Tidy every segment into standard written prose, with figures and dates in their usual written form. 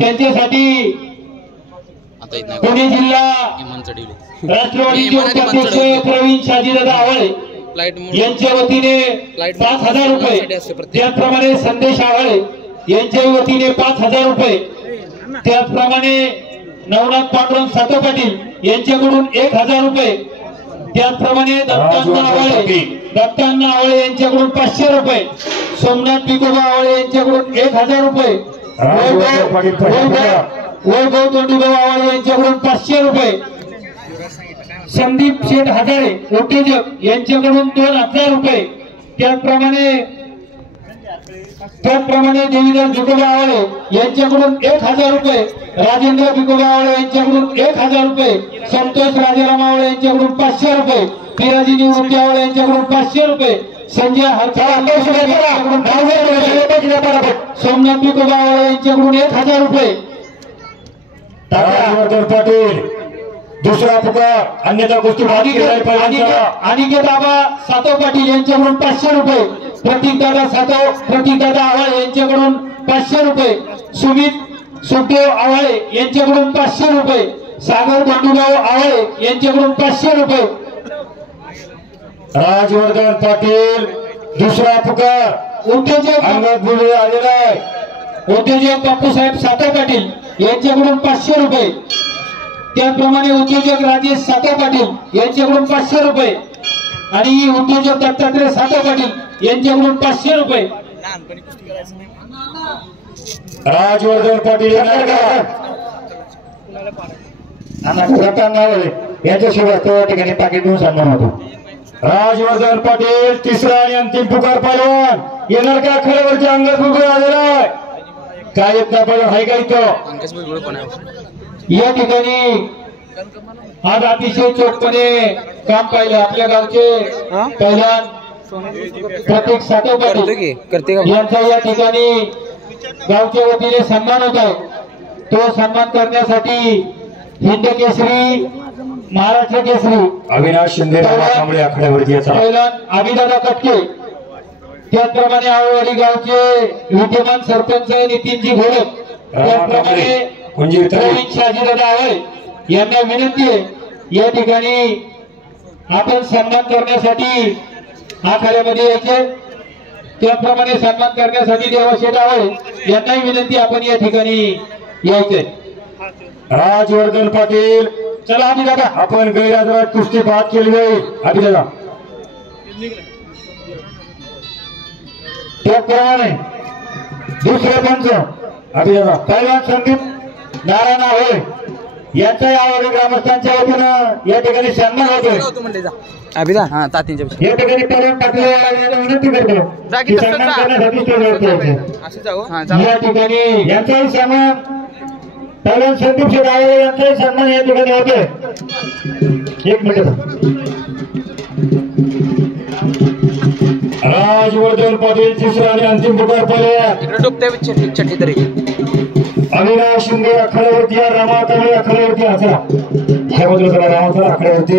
त्यांच्यासाठी पुणे जिल्हा राष्ट्रवादीचे उपाध्यक्ष प्रवीण शाजीदादा आवळे यांच्या वतीने 5,000 रुपये, त्याचप्रमाणे संदेश आवळे यांच्या वतीने 5,000 रुपये, त्याचप्रमाणे नवनाथ पांडुरंग सातो पाटील यांच्याकडून 1,000 रुपये, त्याचप्रमाणे दत्तांना आवळे यांच्याकडून 500 रुपये, सोमनाथ पिकोबा आवळे यांच्याकडून 1,000 रुपये, वैभव तोंडीभाऊ आवळे यांच्याकडून 500 रुपये, संदीप शेठ हजारे उद्योजक यांच्याकडून 2,000 रुपये, त्याचप्रमाणे देवीदास भिकोबा आवळे यांच्याकडून 1,000 रुपये, राजेंद्र भिकोबा आवळे यांच्याकडून 1,000 रुपये, संतोष राजाराम आवळे यांच्याकडून 500 रुपये, पिराजी निवृत्ती आवळे यांच्याकडून 500 रुपये, संजय सोमनाथ भिकोबा आवळे यांच्याकडून 1,000 रुपये, पाटील दुसरा पुकार अन्यथा गोष्टी अनिकेत बाबा सातो पाटील यांच्याकडून 500 रुपये, प्रतीकदादा आवळे यांच्याकडून 500 रुपये, सुमित सुखदेव आवळे यांच्याकडून 500 रुपये, सागर बंडूभाऊ आवळे यांच्याकडून 500 रुपये, राजवर्धन पाटील दुसरा पुकार उद्योजक आलेला आहे, उद्योजक बापूसाहेब सातो पाटील यांच्याकडून 500 रुपये, त्याचप्रमाणे उद्योजक राजेश सातो पाटील यांच्याकडून 500 रुपये आणि उद्योजक दत्तात्रय सातो पाटील यांच्याकडून 500 रुपये. राजवर्धन पाटील यांच्याशिवाय त्या ठिकाणी पाकिट देऊन सन्मान होतो. राजवर्धन पाटील तिसरा आणि अंतिम पुकार पालवान येणार का खऱ्यावरती अंगद बुगळे आलेला आहे, काय येत ना पण आहे का इथं या ठिकाणी आज अतिशय चोखपणे काम पाहिलं आपल्या गावचे पहिला प्रतीक सातो पाटील यांचा या ठिकाणी गावच्या वतीने सन्मान होत आहे. तो सन्मान करण्यासाठी हिंद केसरी महाराष्ट्र केसरी अविनाश शिंदे आखाड्यावरती पहिला अभिदादा कटके, त्याचप्रमाणे आवळवाडी गावचे विद्यमान सरपंच नितीनजी घोडक, त्याचप्रमाणे प्रवीण शाजीदादा आवळे यांना विनंती आहे या ठिकाणी आपण सन्मान करण्यासाठी आखाड्यामध्ये यायचे. त्याचप्रमाणे सन्मान करण्यासाठी देवाशेठ आवळे यांनाही विनंती आपण या ठिकाणी यायचे. राजवर्धन पाटील चला अभिदादा आपण गैरहजरात कुस्ती पाहत केली जाईल. अभिदादा त्याचप्रमाणे दुसरे पंच अभिदादा पहिला संदीप नारायण आवळे यांचा आवडे ग्रामस्थांच्या वतीनं या ठिकाणी सन्मान होतोय. अभिदा हा तातींच्या या ठिकाणी करून टाकलेला विनंती करतो सन्मान करण्यासाठी या ठिकाणी यांचाही सन्मान पहिला संदीप शेठ आवळे यांचाही सन्मान या ठिकाणी होतोय. एक मिनिट. राजवर्धन पाटील तिसरा आणि अंतिम पुकार अविनाश शिंदे आखाड्यावरती रामाकाळे आखाड्यावरती असा ह्या बाजूला जरा रामाचा आखाड्यावरती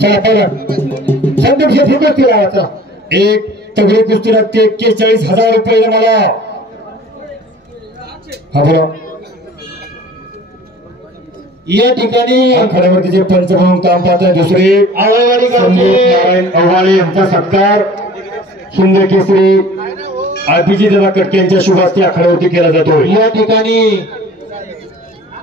चला पहिला संदीप शेठ ही कुस्ती लावायचा एक तगडी कुस्ती लागते 41,000 रुपये मला. हा बोला. या ठिकाणी आखाड्यावरती जे पंच म्हणून काम पाहताय दुसरे आवळवाडी गावचे अव्हाळे यांचा सत्कार शिंदे केसरी अभिजितदादा कटके यांच्या शुभ हस्ते आखाड्यावरती केला जातो. या ठिकाणी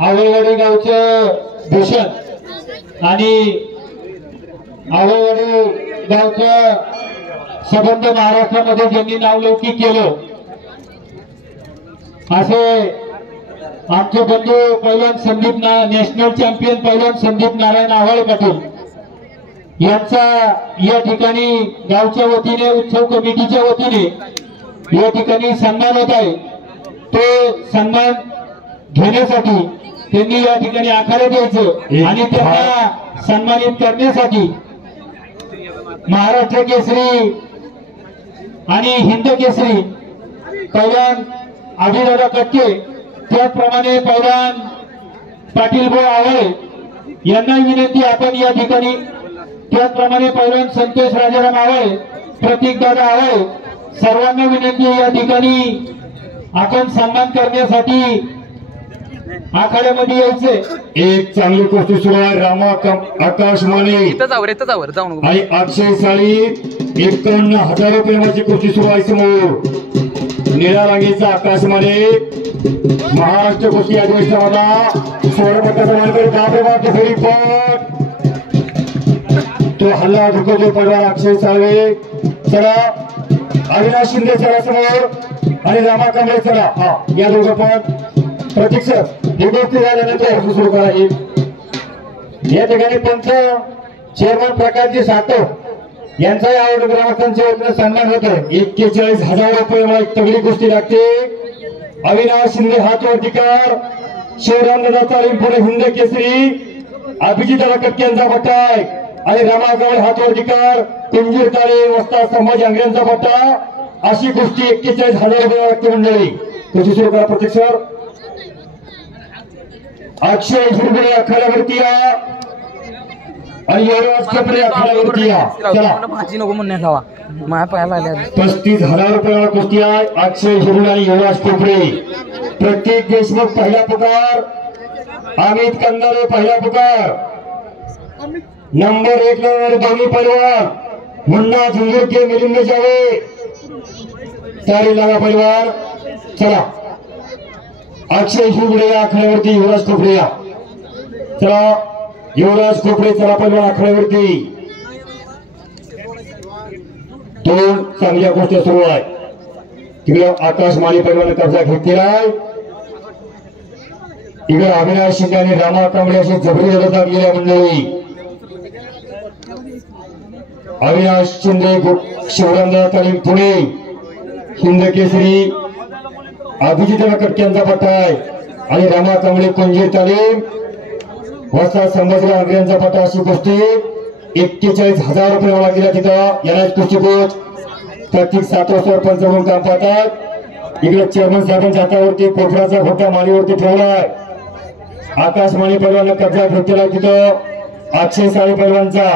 आवळवाडी गावचं भूषण आणि आवळवाडी गावचं संबंध महाराष्ट्रामध्ये ज्यांनी नावलौकिक केलं असे आमचे बंधू पैलवान संदीप नॅशनल चॅम्पियन पैलवान संदीप नारायण आवळे पाटील यांचा या ठिकाणी गावच्या वतीने उत्सव कमिटीच्या वतीने या ठिकाणी सन्मान होत आहे. तो सन्मान घेण्यासाठी त्यांनी या ठिकाणी आखाड्यात यायचं आणि त्यांना सन्मानित करण्यासाठी महाराष्ट्र केसरी आणि हिंद केसरी पैलवान अभिदादा कटके, त्याचप्रमाणे पैलवान पाटील भाऊ आवळे यांना विनंती आपण या ठिकाणी, त्याचप्रमाणे पैलवान संतोष राजाराम आवळे, प्रतीकदादा आवळे सर्वांना विनंती या ठिकाणी आपण सन्मान करण्यासाठी आखाड्यामध्ये यायचे। एक चांगली कुस्ती सुरू आहे। रामा आकाश माने इथंच आवर जाऊ नको आणि अक्षय साळी 51,000 रुपयाची कुस्ती सुरू आहे समोर। निळ्या रंगीचा आकाश माने महाराष्ट्र कुस्ती अधिवेशनाला स्वर्णपदकाचा मानकरी। बापरे बाप फेरी पट तो हल्ला धुकवतो पैलवान अक्षय साळवे। चला अविनाश शिंदे चला समोर आणि रामा कांबळे चला। हा या दोघं पण प्रतीक्षा ही गोष्टी झाल्यानंतर सुरू करायची। या ठिकाणी पंच चेअरमन प्रकाशजी सातव यांचाही आवड ग्रामस्थांच्या वतीने सन्मान होतो। 41,000 रुपये तगडी कुस्ती लागते। अविनाश शिंदे हात वरती कर, शिवरामदादा तालीम पुणे हिंद केसरी, अभिजित कटक्यांचा पट्टा आणि रामा कांबळे हात वरती कर, कुंजीर तालीम वस्ताद संभाजी अंगऱ्यांचा पट्टा। अशी कुस्ती 41,000 रुपये लागते मंडळी। कुस्ती सुरू करा प्रतीक्षा। अक्षय झुरगुडे आखाड्यावरती या आणि युवराज कपडे आखाड्यावरती या। चला भाजी नको म्हणणे खावा माझ्या पायाला आल्या 35,000 रुपयाला कुस्ती आहे। अक्षय झुरगुडे आणि युवराज कपडे। प्रत्येक देशमुख पहिला पुकार, अमित कंदारे पहिला पुकार, नंबर 1 ला दोन्ही पैलवान मुन्ना झुंझुरके मिलिंद जावे तयारी लागा पैलवान। चला अक्षय झुरगुडे आखाड्यावरती, युवराज कोपडे या। चला युवराज कोपडे चला पैलवान आखाड्यावरती। दोन चांगल्या गोष्टी सुरू आहे। तिकडे आकाश माळी पैलवान कब्जा घेतलेला आहे। इकडे अविनाश शिंदे आणि रामा कांबळे अशी जबरी लढत लागलेली मंडळी। अविनाश शिंदे शिवरामदादा तालीम पुणे हिंद केसरी, अभिजित कटक्यांचा पट्टा आहे आणि रामा कांबळे कुंजीर तालीम वस्ताद संभाजी अंगऱ्यांचा पट्टा। अशी कुस्ती 41,000 रुपये लागलेला तिथं। याला कुस्ती कोच प्रत्येक 7 सरपंच म्हणून काम पाहतात। इकडे चेअरमन साहेबांच्या हातावरती कोपराचा घोटा माळीवरती ठेवलाय। आकाश माळी पैलवान कब्जा घेतलेला तिथं अक्षय साळी पैलवानचा।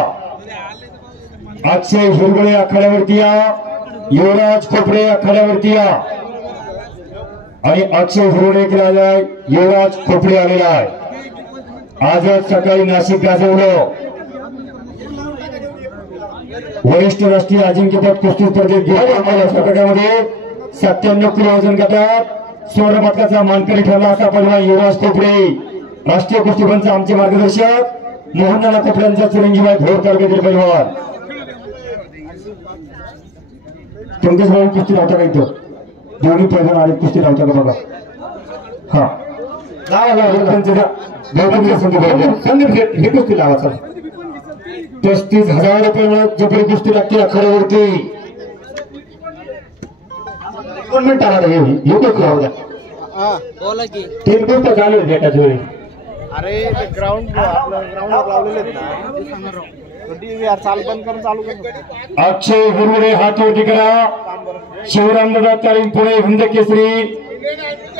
अक्षय झुरगुडे आखाड्यावरती या, युवराज कोपडे आखाड्यावरती या आणि अक्षय झुरगुडे केला आहे, युवराज कोपडे आलेला आहे। आजच सकाळी नाशिक गाजवलं। वरिष्ठ राष्ट्रीय अजिंक्यपद कुस्ती स्पर्धेत गटामध्ये 97 किलो वजन गटात स्वर्ण पदकाचा मानकरी ठरला असा पैलवान युवराज कोपडे। राष्ट्रीय कुस्तीपंच आमचे मार्गदर्शक मोहननाना कोपड्यांचा चिरंजीव आहे भोर तालुक्यातील पैलवान। पंकज भाऊ कुस्ती लावता का इथं? दोन्ही पैलवान आले कुस्ती लावता का बघा। हा हे कुस्ती लावा चला। 35,000 रुपये जबरी कुस्ती लागते आखाड्यावरती। 2 मिनिट आला कुस्ती लावू द्या। बोला की 3 कुस्त्या चालू आहेत एकाच वेळी। अरे ते ग्राउंड लावलेले आहेत ना, चाल बंद करून चालू कर। अक्षय झुरगुडे हात वरती करा, शिवरामदादा तालीम पुणे हिंद केसरी,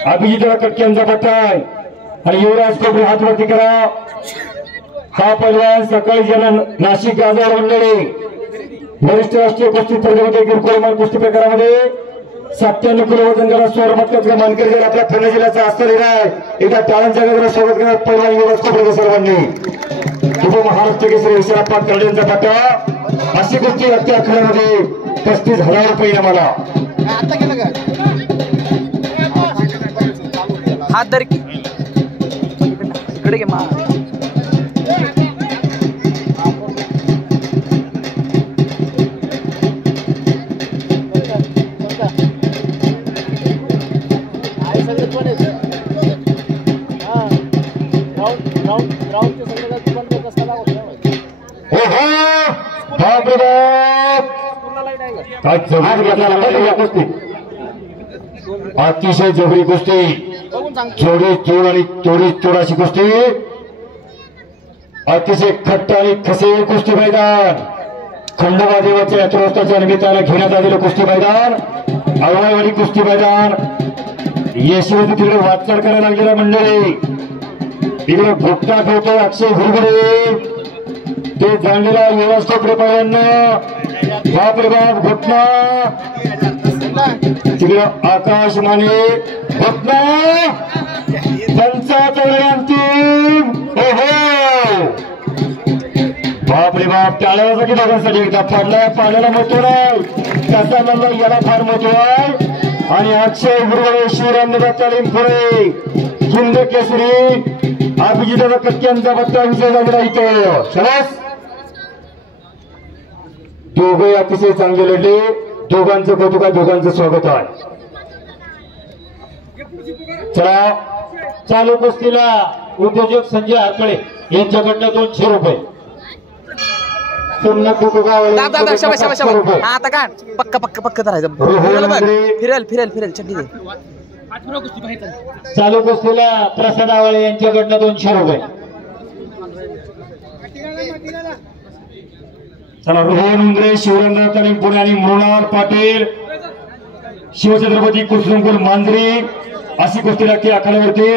अभिजित कटक्यांचा पट्टा आहे आणि युवराज कोपडे हात वरती करा। हा पैलवान सकाळी ज्याला नाशिक गाजवलं मंडळी। वरिष्ठ राष्ट्रीय कुस्ती स्पर्धेमध्ये किरकोळ कुस्ती प्रकारामध्ये 97 किलो वजन गटात स्वर्ण पदकाचा मानकरी जर आपल्या पुणे जिल्ह्याचा असलेला आहे। एकदा टाळ्यांच्या गजरात स्वागत करत पैलवान युवराज कोपडे सर्वांनी। महाराष्ट्र केसरी विशालाप्पा कर्डेंचा पट्टा। अशी कुस्ती लागते आखाड्यामध्ये 35,000 रुपये आम्हाला। आता केलं काय हात धर की इकडे घे मा अतिशय जबरी कुस्ती, चोरी चोर आणि चोरी चोराची कुस्ती, अतिशय खट्ट आणि खसे कुस्ती मैदान। खंडोबा देवाच्या यात्रोत्सवाच्या निमित्तानं घेण्यात आलेलं कुस्ती मैदान, अवयवाडी कुस्ती मैदान। यशवंत तिकडे वाटचाल करायला लागलेला मंडळी। इकडे घोटना खेळतोय अक्षय झुरगुडे, ते जाणलेला युवराज कोपडे पैलवान। बाप रे बाप घोटना तिकडं आकाश माने पंचावन्न अंतिम. ओहो बाप रे बाप. टाळ्याचा की दोघांसाठी एकदा पडलाय. पाण्याला महत्व नाही, कसा म्हणला याला फार महत्व आहे. आणि अक्षय गुरुवारे शिवरामदादा तालीम पुढे हिंद केसरी अभिजित कटक्यांचा बत्ता विजय झालेला इथं. शाबास. दोघे अतिशय चांगले लढले. दोघांचं कौतुक आहे, दोघांचं स्वागत आहे. चला चालू कुस्तीला उद्योजक संजय आरकडे यांच्याकडनं 200 रुपये. आता का पक्का पक्का पक्का धरायचं. फिरेल फिरेल फिरेल चड्डी दे. चालू कुस्तीला प्रसाद आवाळे यांच्याकडनं 200 रुपये. चला रोहन उंद्रे शिवरामदादा तालीम पुणे आणि मृणाल पाटील शिवछत्रपती कुसुमकुल मांजरी अशी कुस्ती लागते आखाड्यावरती.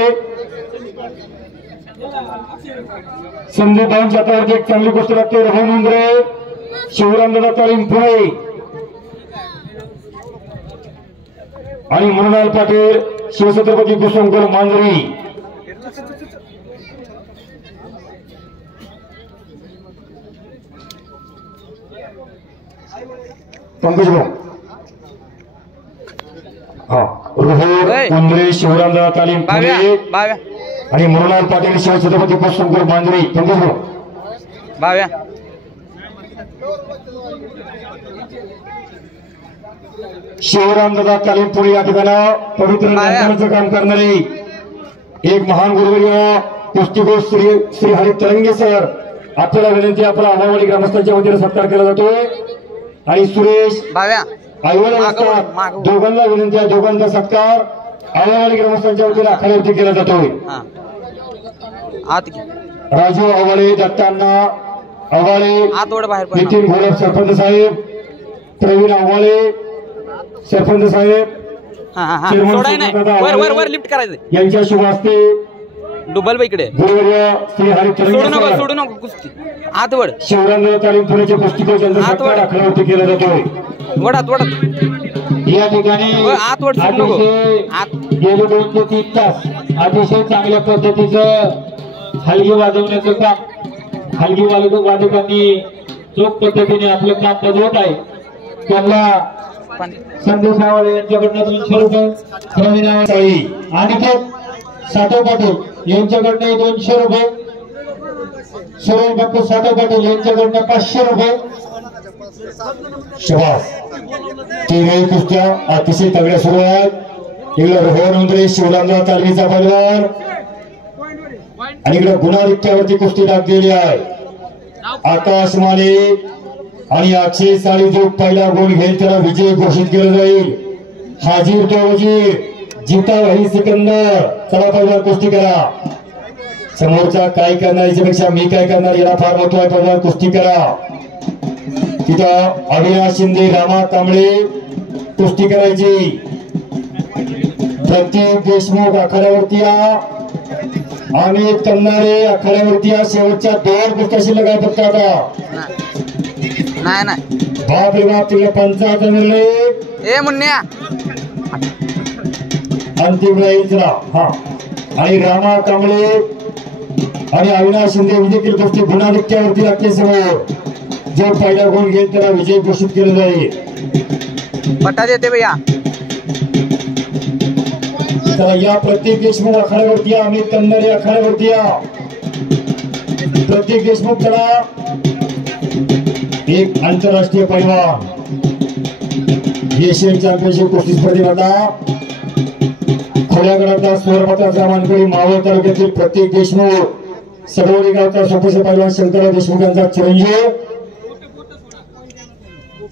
संदीप भाऊंच्या हातावरती एक चांगली कुस्ती लागते. रोहन उंद्रे शिवरामदादा तालीम पुणे आणि मृणाल पाटील शिवछत्रपती कुसुमकुल मांजरी. पंकज भाऊ. हा रोहन उंद्रे शिवरामदादा तालीम पुणे बाव्या आणि मृणाल पाटील शिवछत्रपती कुसुमकुल मांजरी. पंकज भाऊ. बाव्या शिवरामदादा तालीम पुणे या ठिकाणी पवित्र नामकरणाचं काम करणारे एक महान गुरुवर्य कुस्तीगीर श्री हरी तरंगे सर. आपल्याला विनंती, आपला आवावडी ग्रामस्थांच्या वतीने सत्कार केला जातोय. आणि सुरेश बाव्या आईवडील असतात दोघांना विनंती आहे. दोघांचा सत्कार आवावडी ग्रामस्थांच्या वतीने आखाड्यावरती केला जातोय. राजू आवाळे, दत्तांना आवाळे, नितीन घोलप सरपंच साहेब, प्रवीण आवाळे सरपंच साहेब, लिफ्ट करायचं यांच्या शुभ हस्ते डुबल इकडे गुरुवर्य श्री हरी तरंगे सोडू नको कुस्ती आतवड शिवरामदादा तालीम पुण्याचे पुस्तिका त्यांचा सत्कार आखाड्यावरती केला जातोय. वडात वडात या ठिकाणी आतवड सोडू नको. गेले 2 ते 3 तास अतिशय चांगल्या पद्धतीचं हलगी वाजवण्याचं काम हलगी वादकांनी चोख पद्धतीने आपलं काम बजावत आहे. त्यांना संदेश आवाळे यांच्याकडनं 200 रुपये, प्रवीण आवाळे आणि साठव पाटील यांच्याकडनं 200 रुपये, सुरेश बापू साठव पाटील यांच्याकडनं 500 रुपये. शबास. तिघही कुस्त्या अतिशय तगड्या सुरू आहेत. इकडे रोहन उंद्रे शिवरामदादा तालमीचा पैलवान आणि इकडे गुणाधिक्यावरती कुस्ती लागलेली आहे. आकाश माने आणि अक्षय साळी जो पहिला गोल घेईल त्याला विजय घोषित केला जाईल. हाजीर तो वजीर, जीता वही सिकंदर. चला पहिला कुस्ती करा. समोरचा काय करणार याच्यापेक्षा मी काय करणार याला फार महत्व आहे. पहिला कुस्ती करा. तिथं अविनाश शिंदे, रामा कांबळे कुस्ती करायची. प्रतीक देशमुख आखाड्यावरती या, अमित कन्नारे आखाड्यावरती या. शेवटच्या 2 कुस्त्या शिल्लक आहे फक्त आता. नाही बाप रे बाप. तिकडे 55 निर्णय ए मुन्या अंतिम राहील. चला हा. आणि रामा कांबळे आणि अविनाश शिंदे देखील कुस्ती गुणाधिक्यावरती लागते. समोर जो पहिला गोल घेईल त्याला विजय घोषित केला जाईल. पट्टा देते भैया. चला या. प्रत्येक देशमुख आखाड्यावरती या, अमित कन्नरे आखाड्यावरती या. प्रत्येक देशमुख चला. एक आंतरराष्ट्रीय पैलवान एशियन चॅम्पियनशिप कुस्ती स्पर्धेकरता खोल्या गटातला सुवर्णपदकाचा मानकरी मावळ तालुक्यातील प्रत्येक देशमुख, सडोली गावचा सुप्रसिद्ध पैलवान शंकरराव देशमुख यांचा चिरंजीव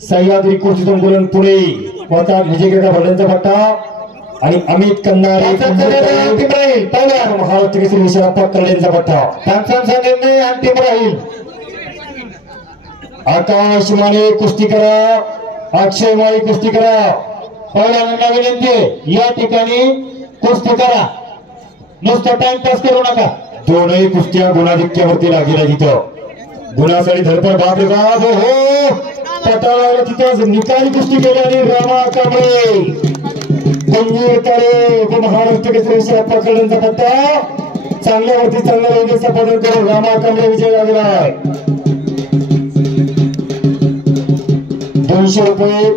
सह्याद्री कुस्ती संकुलन पुणे वतात विजयगड भरड्यांचा पट्टा आणि अमित कन्नारे महाराष्ट्र केसरी विशालाप्पा करड्यांचा पट्टा. अंतिम राहील. आकाश माने कुस्ती करा, अक्षय माळी कुस्ती करा. पहिल्यांदा विनंती या ठिकाणी कुस्ती करा, नुसतं टाइमपास करू नका. दोनही कुस्त्या गुणाधिक्यावरती लागलेल्या. तिथं गुणासाठी धडपड. बाप रे बाप. हो पटाला तिथेच निकाली कुस्ती केली आणि रामा कांबळे कुंजीर तळे महाराष्ट्र केसरी पकडण्याचा पट्टा चांगल्यावरती चांगल्या वेगेचा पदन करून रामा कांबळे विजय झालेला आहे. 200 रुपये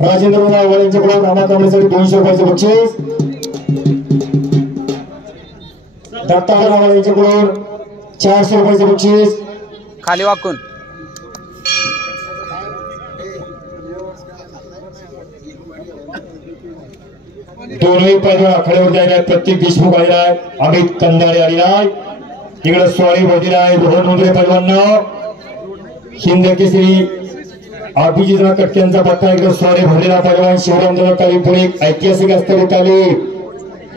राजेंद्र नावळ यांच्याकडून रामा कांबळेसाठी 200 रुपयाचे बक्षीस. दत्ता नावळ यांच्याकडून 400 रुपयाचे बक्षीस. खाली वाकून दोन्ही पैलवान आखाड्यावर आले आहेत. प्रत्येक देशमुख आलेला आहे. अमित कंदारे आलेला आहे. इकडे स्वारी भरलेला आहे. रोहन मुंद्रे पैलवान हिंद केसरी अभिजित कटक्यांचा पट्टा. इकडे स्वारी भरलेला पैलवान शिवराम ताली पुढे ऐतिहासिक असणारी ताली.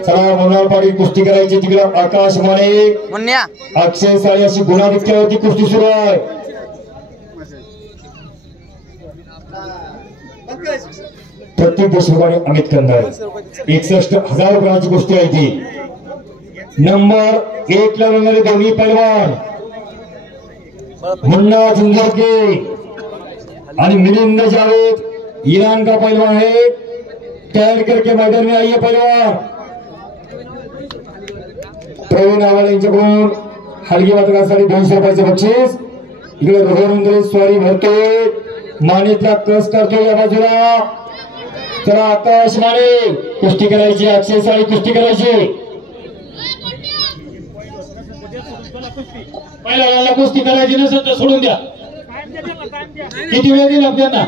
चला मनोहर पाटील कुस्ती करायची. तिकडे आकाश माने मुन्या अक्षय साळी अशी गुणाधिक्यावरती कुस्ती सुरू आहे. प्रत्येक देशमुखाने अमित कंदारे 61,000 रुपयाची कुस्ती आहे ती. नंबर 1 ला रंगणारे दोन्ही पैलवान मुन्ना झुंझरके आणि मिलिंद जावेद ईरान का पैलवान है. तैयार करके मैदान में आइए पैलवान. प्रवीण आवाले यांच्याकडून हलगी पथकासाठी 200 रुपयाचे बक्षीस. इकडे रोहन स्वारी भरतोय. मानेतला कस करतोय या बाजूला. चला आकाश माने कुस्ती करायची. अक्षय साळी कुस्ती करायची. पहिल्या कुस्ती करायची नसेल तर सोडून द्या. किती वेळ दिला त्यांना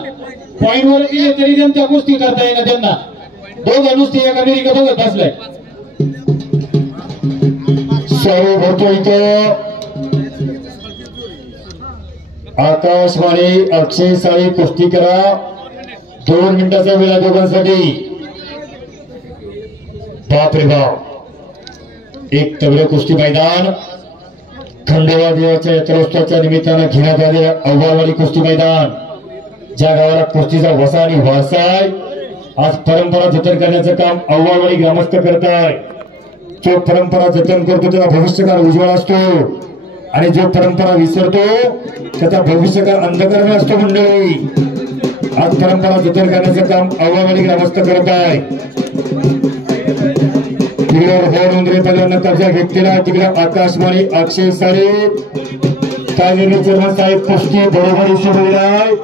पॉइंट वर दिले तरी त्यांच्या कुस्ती करता येईल त्यांना. दोघं नुसती एका अमेरिका बघत बसलाय. सर्व भरतो इथं आकाश माने अक्षय साळी कुस्ती करा. 2 मिनिटाचा वेळ दोघांसाठी. बाप रे बाप. एक तगडे कुस्ती मैदान खंडोबा देवाच्या यात्रोत्सवाच्या निमित्तानं घेण्यात आलेल्या अव्वालवाडी कुस्ती मैदान. ज्या गावाला कुस्तीचा वसा आणि वारसा आहे. आज परंपरा जतन करण्याचं काम अव्वालवाडी ग्रामस्थ करताय. जो परंपरा जतन करतो त्याचा भविष्यकाळ उज्ज्वल असतो आणि जो परंपरा विसरतो त्याचा भविष्यकाळ अंधकार असतो. मंडळी आज परंपरा जतन करण्याचं काम अव्वालवाडी ग्रामस्थ करत आहे. तिकडे पहिल्यांदा कब्जा घेतलेला. तिकडे आकाश माने अक्षय साळे काय निर्णय चेअरमन साहेब कुस्ती बरोबरी सुरू आहे.